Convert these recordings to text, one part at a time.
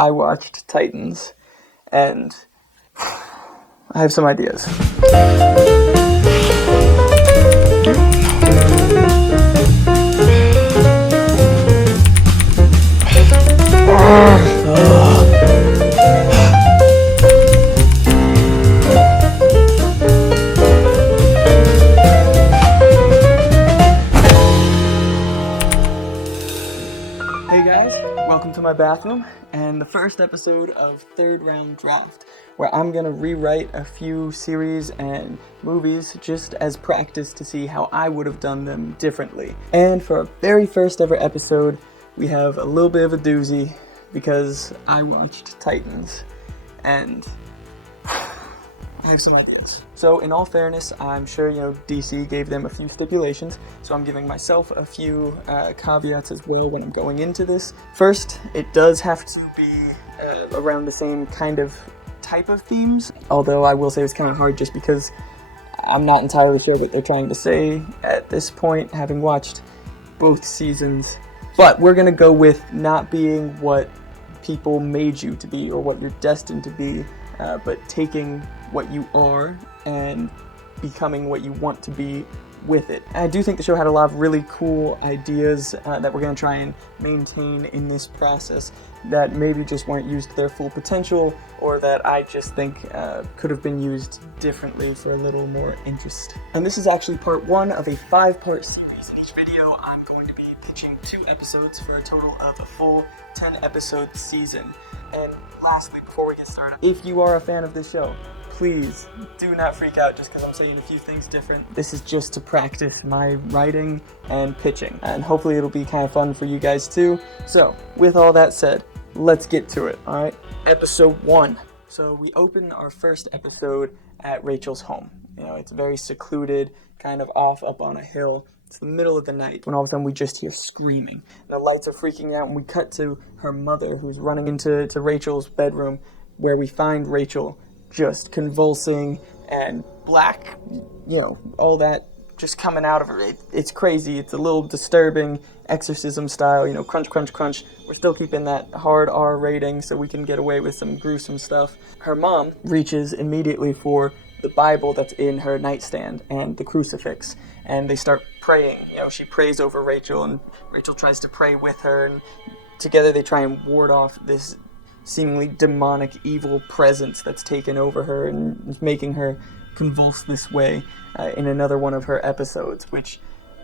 I watched Titans, and I have some ideas. Hey guys, welcome to my bathroom and the first episode of Third Round Draft, where I'm going to rewrite a few series and movies just as practice to see how I would have done them differently. And for our very first ever episode, we have a little bit of a doozy because I watched Titans and I have some ideas. So in all fairness, I'm sure DC gave them a few stipulations, so I'm giving myself a few caveats as well when I'm going into this. First, it does have to be around the same kind of type of themes, although I will say it's kind of hard just because I'm not entirely sure what they're trying to say at this point, having watched both seasons. But we're going to go with not being what people made you to be or what you're destined to be, but taking what you are and becoming what you want to be with it. And I do think the show had a lot of really cool ideas that we're going to try and maintain in this process that maybe just weren't used to their full potential, or that I just think could have been used differently for a little more interest. And this is actually part one of a 5-part series. In each video, I'm going to be pitching 2 episodes for a total of a full 10-episode season. And lastly, before we get started, if you are a fan of this show, please do not freak out just because I'm saying a few things different. This is just to practice my writing and pitching, and hopefully it'll be kind of fun for you guys too. So, with all that said, let's get to it, alright? Episode 1. So we open our first episode at Rachel's home. It's very secluded, kind of off up on a hill. It's the middle of the night when all of a sudden we just hear screaming. The lights are freaking out, and we cut to her mother, who's running into Rachel's bedroom, where we find Rachel just convulsing and black, all that just coming out of her. It's crazy. It's a little disturbing, exorcism style, crunch, crunch, crunch. We're still keeping that hard R rating so we can get away with some gruesome stuff. Her mom reaches immediately for the Bible that's in her nightstand and the crucifix, and they start praying. She prays over Rachel, and Rachel tries to pray with her, and together they try and ward off this seemingly demonic, evil presence that's taken over her and is making her convulse this way in another one of her episodes, which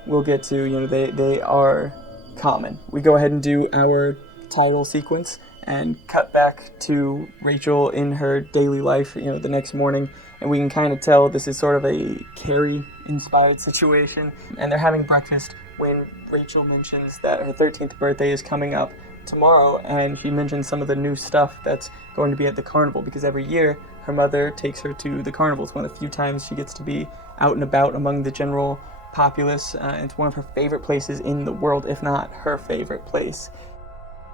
we'll get to. They are common. We go ahead and do our title sequence and cut back to Rachel in her daily life, the next morning, and we can kind of tell this is sort of a Carrie-inspired situation, and they're having breakfast when Rachel mentions that her 13th birthday is coming up tomorrow, and she mentions some of the new stuff that's going to be at the carnival, because every year her mother takes her to the carnival. It's one of the few times she gets to be out and about among the general populace. It's one of her favorite places in the world, if not her favorite place.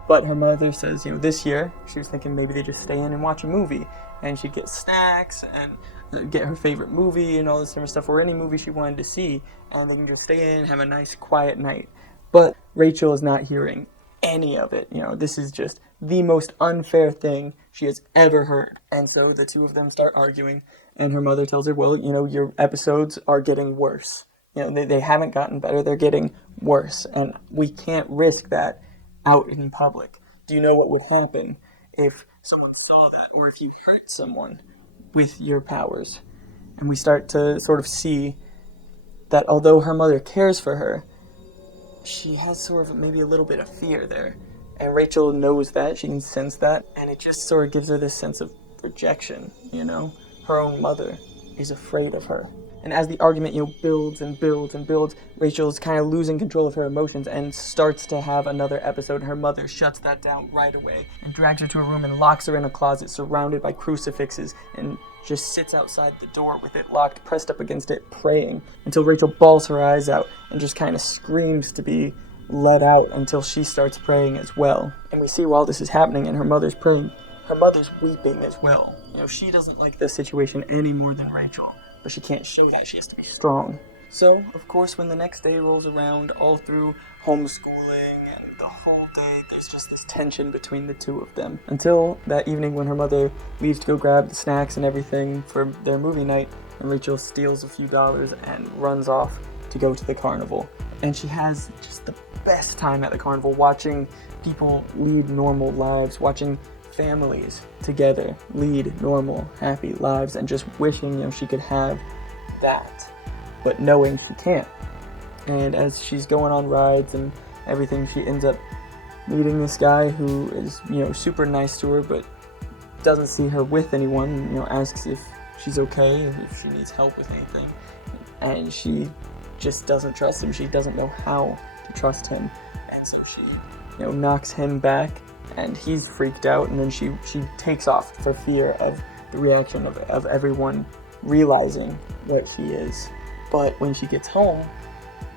But her mother says, this year she was thinking maybe they just stay in and watch a movie, and she'd get snacks and get her favorite movie and all this different stuff, or any movie she wanted to see, and they can just stay in and have a nice quiet night. But Rachel is not hearing any of it. This is just the most unfair thing she has ever heard. And so the two of them start arguing, and her mother tells her, well, your episodes are getting worse. They haven't gotten better, they're getting worse, and we can't risk that out in public. Do you know what would happen if someone saw that, or if you hurt someone with your powers? And we start to sort of see that although her mother cares for her, she has sort of maybe a little bit of fear there. And Rachel knows that, she can sense that, and it just sort of gives her this sense of rejection, Her own mother is afraid of her. And as the argument, builds and builds and builds, Rachel's kind of losing control of her emotions and starts to have another episode, and her mother shuts that down right away and drags her to a room and locks her in a closet surrounded by crucifixes, and just sits outside the door with it locked, pressed up against it, praying, until Rachel bawls her eyes out and just kind of screams to be let out until she starts praying as well. And we see while this is happening and her mother's praying, her mother's weeping as well. She doesn't like the situation any more than Rachel, but she can't show that. She has to be strong. So, of course, when the next day rolls around, all through homeschooling and the whole day, there's just this tension between the two of them. Until that evening when her mother leaves to go grab the snacks and everything for their movie night, and Rachel steals a few dollars and runs off to go to the carnival. And she has just the best time at the carnival, watching people lead normal lives, watching families together lead normal, happy lives, and just wishing, she could have that, but knowing she can't. And as she's going on rides and everything, she ends up meeting this guy who is, super nice to her, but doesn't see her with anyone, asks if she's okay, if she needs help with anything. And she just doesn't trust him. She doesn't know how to trust him. And so she, knocks him back, and he's freaked out, and then she takes off for fear of the reaction of everyone realizing what she is. But when she gets home,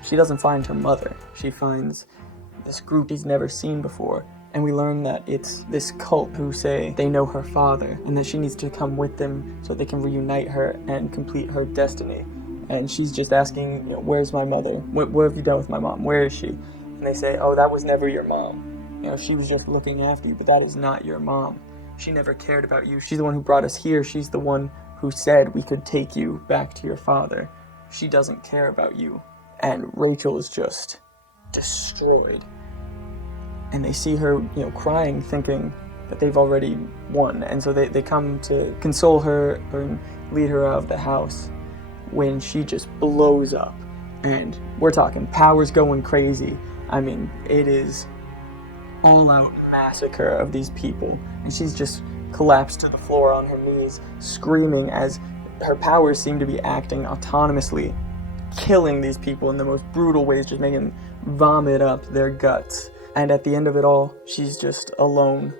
she doesn't find her mother. She finds this group she's never seen before. And we learn that it's this cult who say they know her father and that she needs to come with them so they can reunite her and complete her destiny. And she's just asking, where's my mother? What have you done with my mom? Where is she? And they say, oh, that was never your mom. She was just looking after you, but that is not your mom. She never cared about you. She's the one who brought us here. She's the one who said we could take you back to your father. She doesn't care about you. And Rachel is just destroyed. And they see her, crying, thinking that they've already won. And so they come to console her and lead her out of the house when she just blows up. And we're talking powers going crazy. I mean, it is all-out massacre of these people. And she's just collapsed to the floor on her knees, screaming as her powers seem to be acting autonomously, killing these people in the most brutal ways, just making them vomit up their guts. And at the end of it all, she's just alone,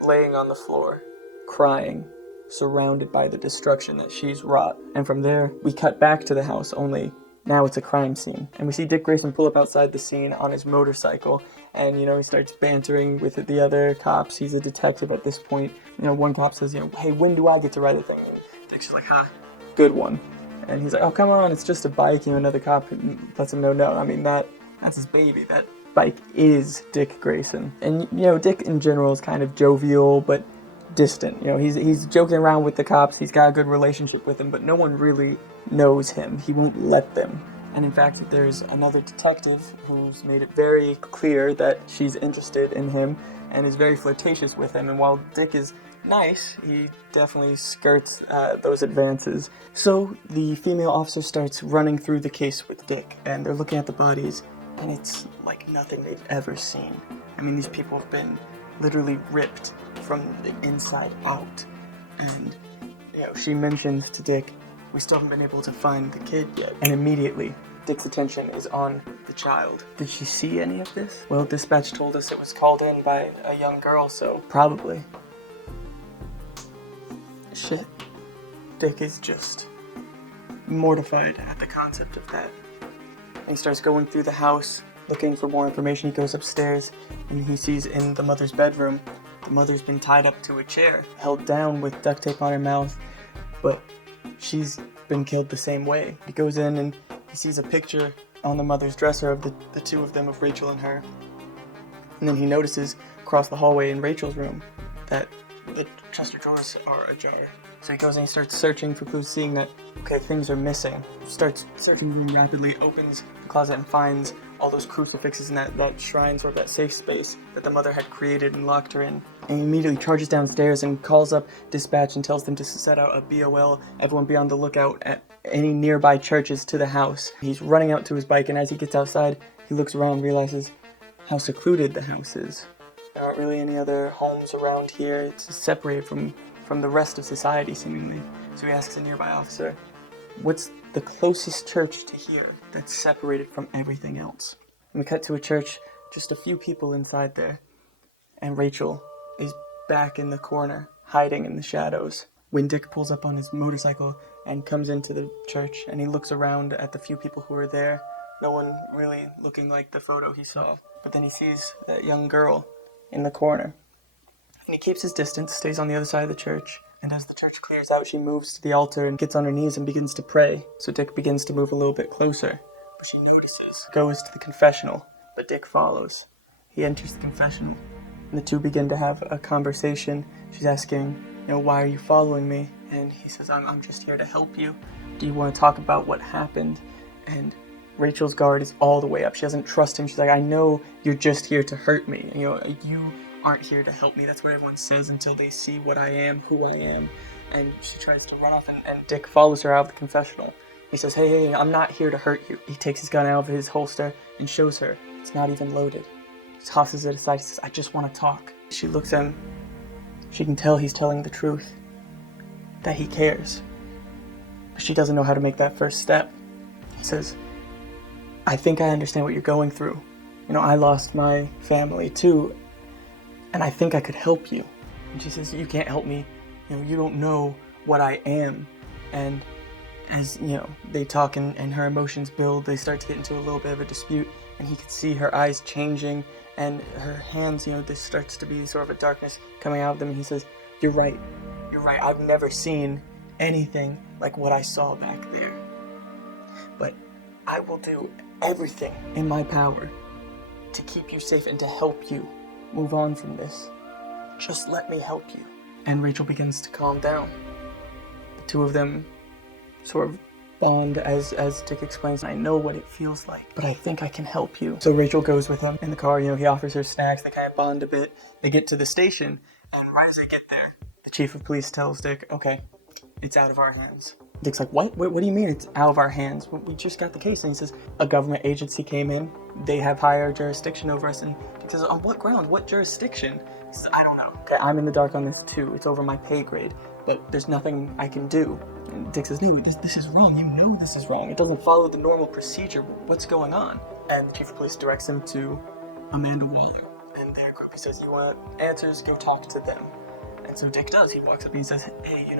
laying on the floor, crying, surrounded by the destruction that she's wrought. And from there, we cut back to the house, only now it's a crime scene. And we see Dick Grayson pull up outside the scene on his motorcycle, and, he starts bantering with the other cops. He's a detective at this point. One cop says, hey, when do I get to ride the thing? And Dick's just like, good one. And he's like, oh, come on, it's just a bike. Another cop lets him know, no, I mean, that's his baby. That bike is Dick Grayson. And, Dick in general is kind of jovial, but distant. He's joking around with the cops. He's got a good relationship with them, but no one really knows him. He won't let them. And in fact, there's another detective who's made it very clear that she's interested in him and is very flirtatious with him. And while Dick is nice, he definitely skirts those advances. So the female officer starts running through the case with Dick, and they're looking at the bodies, and it's like nothing they've ever seen. I mean, these people have been literally ripped from the inside out. And, she mentions to Dick, we still haven't been able to find the kid yet. And immediately, Dick's attention is on the child. Did she see any of this? Well, dispatch told us it was called in by a young girl, so probably. Shit. Dick is just mortified at the concept of that. And he starts going through the house, looking for more information. He goes upstairs, and he sees in the mother's bedroom, the mother's been tied up to a chair, held down with duct tape on her mouth, but she's been killed the same way. He goes in and he sees a picture on the mother's dresser of the two of them, of Rachel and her. And then he notices across the hallway in Rachel's room that the chest of drawers are ajar. So he goes and he starts searching for clues, seeing that, okay, things are missing. Starts searching the room rapidly, opens the closet and finds all those crucifixes in that shrine, sort of that safe space that the mother had created and locked her in. And he immediately charges downstairs and calls up dispatch and tells them to set out a BOL, everyone be on the lookout at any nearby churches to the house. He's running out to his bike, and as he gets outside, he looks around and realizes how secluded the house is. There aren't really any other homes around here. It's separated from the rest of society, seemingly. So he asks a nearby officer, what's the closest church to here that's separated from everything else? And we cut to a church, just a few people inside there, and Rachel is back in the corner, hiding in the shadows. When Dick pulls up on his motorcycle and comes into the church, and he looks around at the few people who are there, no one really looking like the photo he saw. But then he sees that young girl in the corner. And he keeps his distance, stays on the other side of the church, And as the church clears out, she moves to the altar and gets on her knees and begins to pray. So Dick begins to move a little bit closer. But she notices, goes to the confessional, but Dick follows. He enters the confessional, and the two begin to have a conversation. She's asking, why are you following me? And he says, I'm just here to help you. Do you want to talk about what happened? And Rachel's guard is all the way up. She doesn't trust him. She's like, I know you're just here to hurt me. You aren't here to help me. That's what everyone says until they see what I am, who I am. And she tries to run off, and Dick follows her out of the confessional. He says, hey, I'm not here to hurt you. He takes his gun out of his holster and shows her it's not even loaded. He tosses it aside. He says, I just want to talk. She looks at him. She can tell he's telling the truth, that he cares. But she doesn't know how to make that first step. He says, I think I understand what you're going through. I lost my family too, and I think I could help you. And she says, you can't help me. You don't know what I am. And as, they talk and her emotions build, they start to get into a little bit of a dispute, and he could see her eyes changing, and her hands, this starts to be sort of a darkness coming out of them, and he says, you're right. I've never seen anything like what I saw back there. But I will do everything in my power to keep you safe and to help you move on from this. Just let me help you. And Rachel begins to calm down. The two of them sort of bond as Dick explains, I know what it feels like, but I think I can help you. So Rachel goes with him in the car, he offers her snacks, they kind of bond a bit. They get to the station, and right as they get there, the chief of police tells Dick, okay, it's out of our hands. Dick's like, what do you mean it's out of our hands? We just got the case. And he says, a government agency came in, they have higher jurisdiction over us. And Dick says, on what ground? What jurisdiction? He says, I don't know. Okay, I'm in the dark on this too. It's over my pay grade, but there's nothing I can do. And Dick says, no, this is wrong. This is wrong. It doesn't follow the normal procedure. What's going on? And the chief of police directs him to Amanda Waller and their group. He says, you want answers? Go talk to them. And so Dick does. He walks up and he says, hey,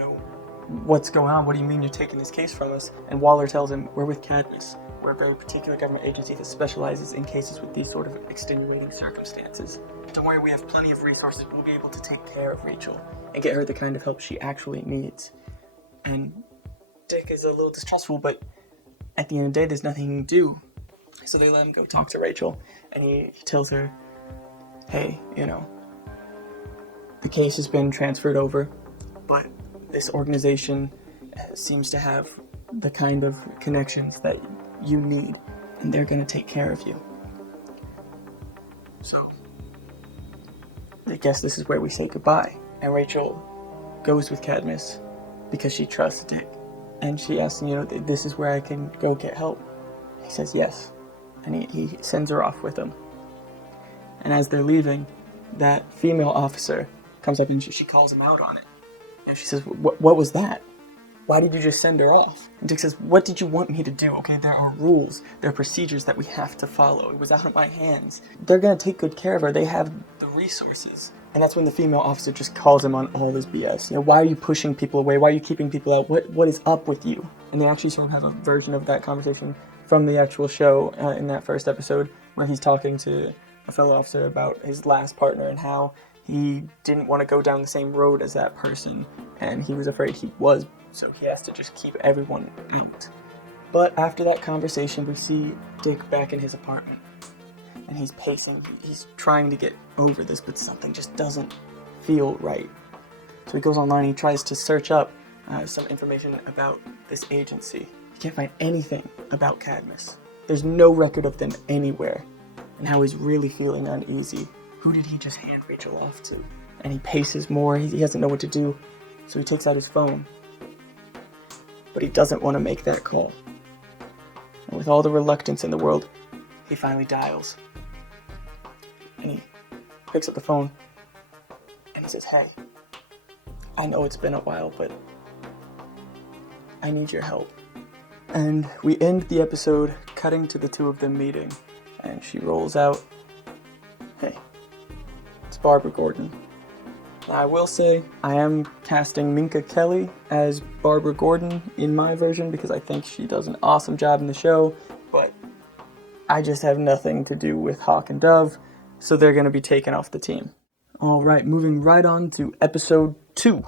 what's going on? What do you mean you're taking this case from us? And Waller tells him, we're with Cadmus. We're a very particular government agency that specializes in cases with these sort of extenuating circumstances. Don't worry, we have plenty of resources. We'll be able to take care of Rachel and get her the kind of help she actually needs. And Dick is a little distrustful, but at the end of the day, there's nothing he can do. So they let him go talk to Rachel, and he tells her, hey, the case has been transferred over, but this organization seems to have the kind of connections that you need, and they're going to take care of you. So, I guess this is where we say goodbye. And Rachel goes with Cadmus because she trusts Dick. And she asks him, this is where I can go get help. He says yes. And he sends her off with him. And as they're leaving, that female officer comes up and she calls him out on it. And she says, what was that? Why did you just send her off? And Dick says, what did you want me to do? Okay, there are rules, there are procedures that we have to follow. It was out of my hands. They're gonna take good care of her. They have the resources. And that's when the female officer just calls him on all this BS. Why are you pushing people away? Why are you keeping people out? What is up with you? And they actually sort of have a version of that conversation from the actual show in that first episode, where he's talking to a fellow officer about his last partner and how he didn't want to go down the same road as that person, and he was afraid he was, so he has to just keep everyone out. But after that conversation, we see Dick back in his apartment, and he's pacing. He's trying to get over this, but something just doesn't feel right. So he goes online and he tries to search up some information about this agency. He can't find anything about Cadmus. There's no record of them anywhere, and how he's really feeling uneasy. Who did he just hand Rachel off to? And he paces more. He doesn't know what to do, so he takes out his phone. But he doesn't want to make that call. And with all the reluctance in the world, he finally dials. And he picks up the phone, and he says, hey, I know it's been a while, but I need your help. And we end the episode cutting to the two of them meeting, and she rolls out, hey, it's Barbara Gordon. Now, I will say, I am casting Minka Kelly as Barbara Gordon in my version because I think she does an awesome job in the show, but I just have nothing to do with Hawk and Dove, so they're going to be taken off the team. Alright, moving right on to episode 2.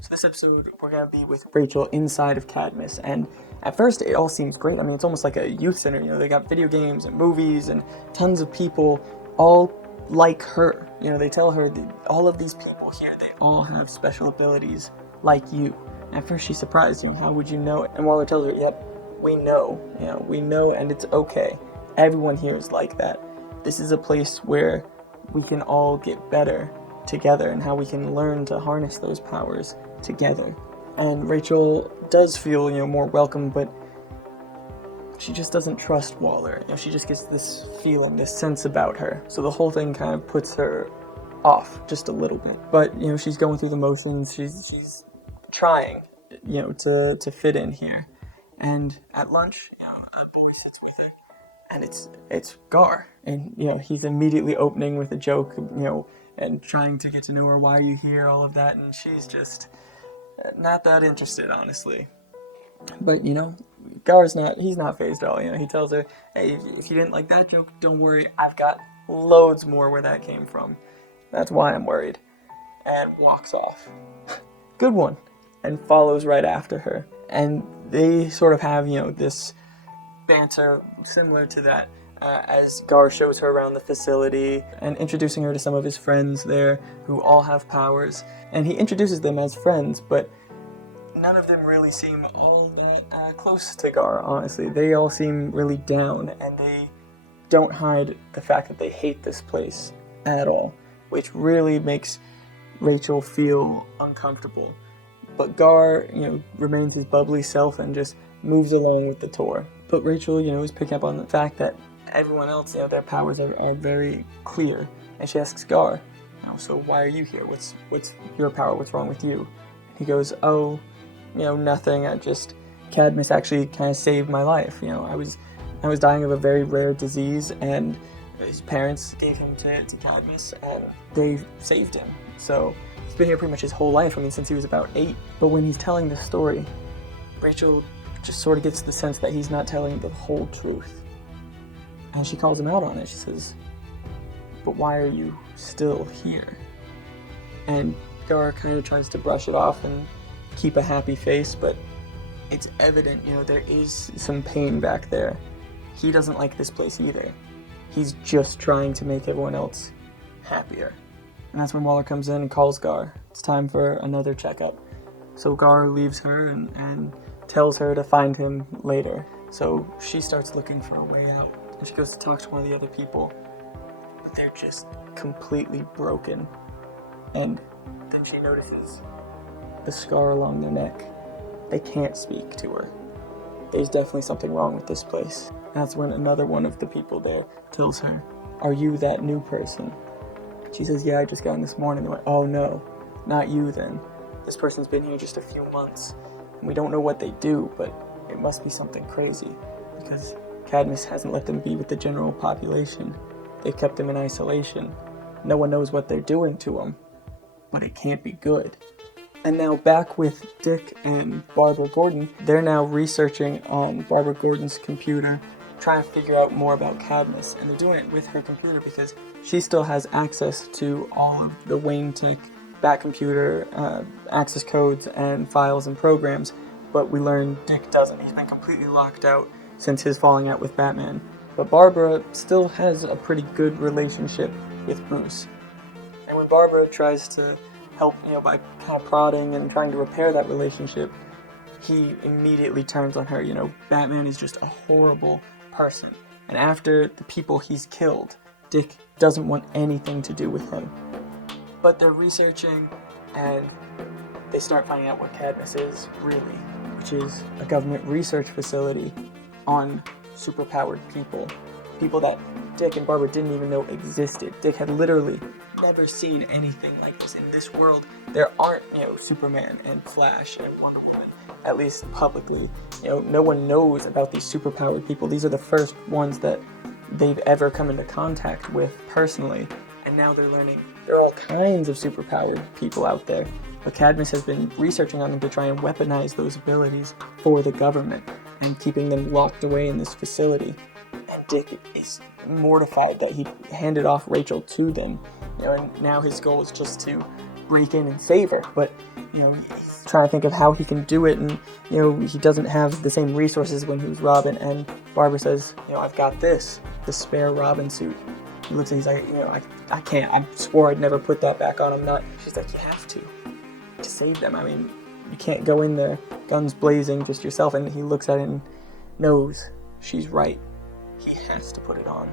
So this episode, we're going to be with Rachel inside of Cadmus, and at first it all seems great. I mean, it's almost like a youth center, they got video games and movies and tons of people all like her. They tell her that all of these people here, they all have special abilities like you. And at first she's surprised, how would you know it? And Waller tells her, yep, we know, we know, and it's okay. Everyone here is like that. This is a place where we can all get better together and how we can learn to harness those powers together. And Rachel does feel, more welcome, but she just doesn't trust Waller. She just gets this feeling, this sense about her. So the whole thing kind of puts her off just a little bit. But, she's going through the motions. She's trying, to fit in here. And at lunch, a boy sits with her. And it's Gar. And, he's immediately opening with a joke, and trying to get to know her. Why are you here? All of that. And she's just not that interested, honestly. But, Gar's he's not fazed at all. He tells her, hey, if you didn't like that joke, don't worry. I've got loads more where that came from. That's why I'm worried. And walks off. Good one. And follows right after her. And they sort of have, this banter similar to that as Gar shows her around the facility and introducing her to some of his friends there who all have powers. And he introduces them as friends, but none of them really seem all that close to Gar, honestly. They all seem really down, and they don't hide the fact that they hate this place at all, which really makes Rachel feel uncomfortable. But Gar, remains his bubbly self and just moves along with the tour. But Rachel, is picking up on the fact that everyone else, their powers are very clear. And she asks Gar, so why are you here? What's your power? What's wrong with you? And he goes, oh, nothing. Cadmus actually kind of saved my life. I was dying of a very rare disease, and his parents gave him to Cadmus, and they saved him. So he's been here pretty much his whole life, since he was about 8. But when he's telling this story, Rachel just sort of gets the sense that he's not telling the whole truth. And she calls him out on it. She says, but why are you still here? And Gar kind of tries to brush it off and keep a happy face, but it's evident, there is some pain back there. He doesn't like this place either. He's just trying to make everyone else happier. And that's when Waller comes in and calls Gar. It's time for another checkup. So Gar leaves her and tells her to find him later. So she starts looking for a way out. And she goes to talk to one of the other people. But they're just completely broken. And then she notices the scar along their neck. They can't speak to her. There's definitely something wrong with this place. That's when another one of the people there tells her, are you that new person? She says, yeah, I just got in this morning. They're like, oh no, not you then. This person's been here just a few months. And we don't know what they do, but it must be something crazy. Because Cadmus hasn't let them be with the general population. They've kept them in isolation. No one knows what they're doing to them. But it can't be good. And now back with Dick and Barbara Gordon, they're now researching on Barbara Gordon's computer, trying to figure out more about Cadmus. And they're doing it with her computer because she still has access to all of the Wayne Tick back computer access codes and files and programs. But we learn Dick doesn't. He's been completely locked out since his falling out with Batman. But Barbara still has a pretty good relationship with Bruce. And when Barbara tries to help, by kind of prodding and trying to repair that relationship, he immediately turns on her. Batman is just a horrible person. And after the people he's killed, Dick doesn't want anything to do with him. But they're researching, and they start finding out what Cadmus is, really, which is a government research facility on superpowered people. People that Dick and Barbara didn't even know existed. Dick had literally never seen anything like this in this world. There aren't, Superman and Flash and Wonder Woman, at least publicly. No one knows about these superpowered people. These are the first ones that they've ever come into contact with personally. And now they're learning there are all kinds of superpowered people out there. But Cadmus has been researching on them to try and weaponize those abilities for the government and keeping them locked away in this facility. And Dick is mortified that he handed off Rachel to them. And now his goal is just to break in and save her, but you know, he's trying to think of how he can do it, and you know, he doesn't have the same resources when he was Robin. And Barbara says, you know, I've got the spare Robin suit. He looks and he's like, you know, I can't. I swore I'd never put that back on. I'm not. She's like, you have to save them. I mean, you can't go in there guns blazing just yourself. And he looks at it and knows she's right. He has to put it on.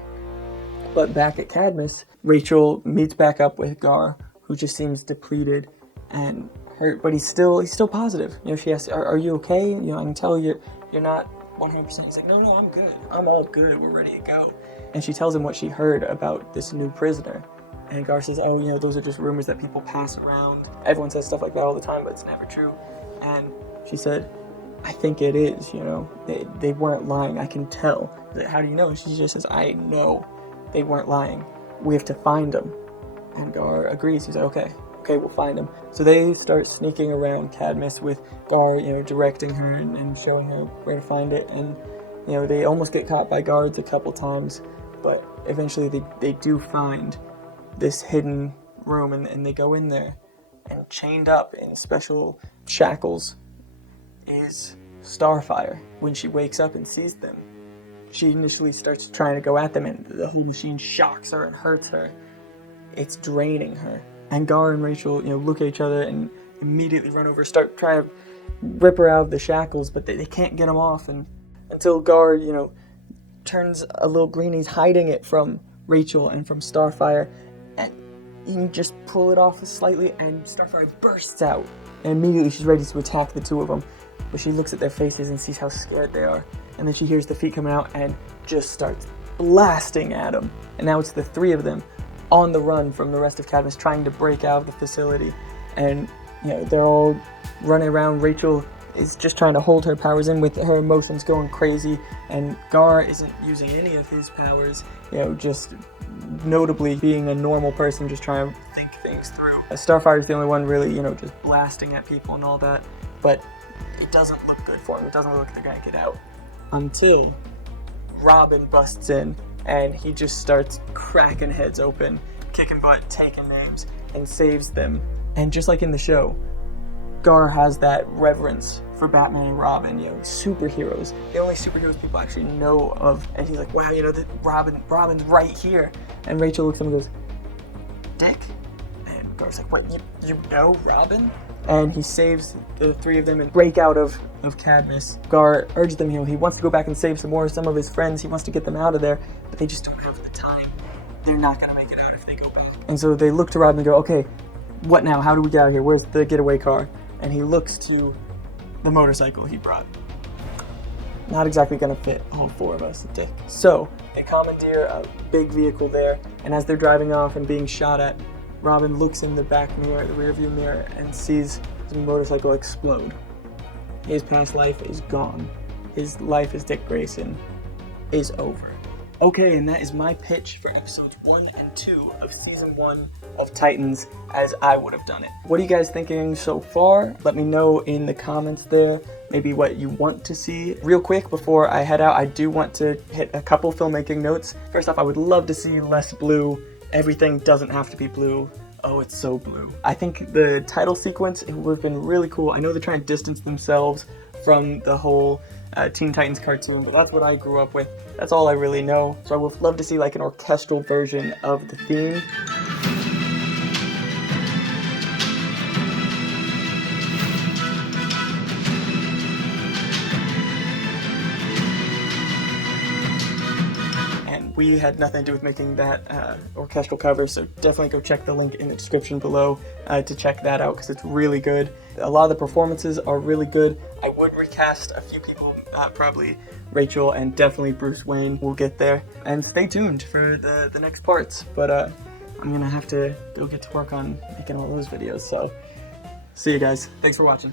But back at Cadmus, Rachel meets back up with Gar, who just seems depleted and hurt, but he's still positive. You know, she asks, are you okay? You know, I can tell you're not 100%. He's like, no, I'm good. I'm all good. We're ready to go. And she tells him what she heard about this new prisoner. And Gar says, oh, you know, those are just rumors that people pass around. Everyone says stuff like that all the time, but it's never true. And she said, I think it is, you know. They weren't lying. I can tell. Like, how do you know? She just says, I know they weren't lying. We have to find them. And Gar agrees. He's like, okay, we'll find them. So they start sneaking around Cadmus with Gar, you know, directing her and showing her where to find it. And, you know, they almost get caught by guards a couple times, but eventually they do find this hidden room, and they go in there, and chained up in special shackles is Starfire. When she wakes up and sees them, she initially starts trying to go at them, and the whole machine shocks her and hurts her. It's draining her. And Gar and Rachel, you know, look at each other and immediately run over, start trying to rip her out of the shackles, but they can't get them off, and until Gar, you know, turns a little green. He's hiding it from Rachel and from Starfire, and you can just pull it off slightly, and Starfire bursts out, and immediately she's ready to attack the two of them, but she looks at their faces and sees how scared they are, and then she hears the feet coming out and just starts blasting at them. And now it's the three of them on the run from the rest of Cadmus, trying to break out of the facility. And you know, they're all running around. Rachel is just trying to hold her powers in with her emotions going crazy, and Gar isn't using any of his powers, you know, just notably being a normal person, just trying to think things through. Starfire's the only one really, you know, just blasting at people and all that, but it doesn't look good for him. It doesn't look like they're gonna get out until Robin busts in, and he just starts cracking heads open, kicking butt, taking names, and saves them. And just like in the show, Gar has that reverence for Batman and Robin, you know, superheroes. The only superheroes people actually know of. And he's like, wow, you know, Robin's right here. And Rachel looks at him and goes, Dick? And Gar's like, wait, you know Robin? And he saves the three of them and break out of Cadmus. Gar urges them, you know, he wants to go back and save some of his friends. He wants to get them out of there, but they just don't have the time. They're not going to make it out if they go back. And so they look to Robin and go, okay, what now? How do we get out of here? Where's the getaway car? And he looks to the motorcycle he brought. Not exactly going to fit all four of us, Dick. So they commandeer a big vehicle there, and as they're driving off and being shot at, Robin looks in the back mirror, the rear view mirror, and sees his motorcycle explode. His past life is gone. His life as Dick Grayson is over. Okay, and that is my pitch for episodes 1 and 2 of season 1 of Titans as I would have done it. What are you guys thinking so far? Let me know in the comments there, maybe what you want to see. Real quick, before I head out, I do want to hit a couple filmmaking notes. First off, I would love to see less blue. Everything doesn't have to be blue. Oh, it's so blue. I think the title sequence, it would have been really cool. I know they're trying to distance themselves from the whole Teen Titans cartoon, but that's what I grew up with. That's all I really know. So I would love to see like an orchestral version of the theme. And we had nothing to do with making that orchestral cover, so definitely go check the link in the description below to check that out, because it's really good. A lot of the performances are really good. I would recast a few people, probably Rachel and definitely Bruce Wayne. We'll get there. And stay tuned for the next parts. But I'm gonna have to go get to work on making all those videos. So see you guys. Thanks for watching.